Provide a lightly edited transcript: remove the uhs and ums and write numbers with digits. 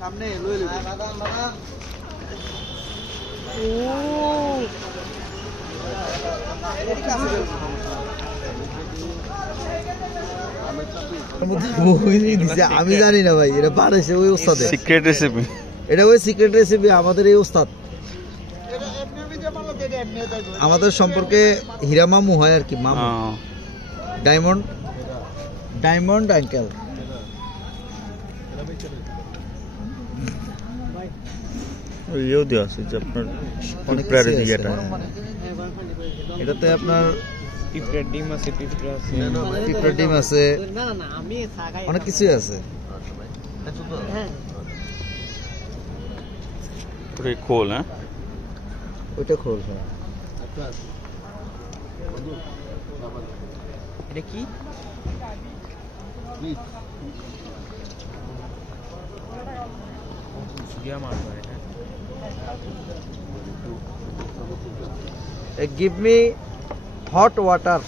সামনে লই লই বাদাম বাদাম ও এটি কাছে আমি জানি না ভাই, এটা বানাইছে ওই ওস্তাদ, সিক্রেট রেসিপি। এটা ওই সিক্রেট রেসিপি আমাদের এই ওস্তাদ। আমাদের সম্পর্কে হীরা মামু হয় আর কি, মামু ডায়মন্ড ডায়মন্ড আঙ্কেল। ইয়েও দেওয়া আছে যে আপনার অনেক এটাতে আপনার পিঁপড়ার ডিম আছে, পিঁপড়ার ডিম আছে, অনেক কিছুই আছে। খোল, হ্যাঁ ওইটা খোল। এটা কি? Give me hot water.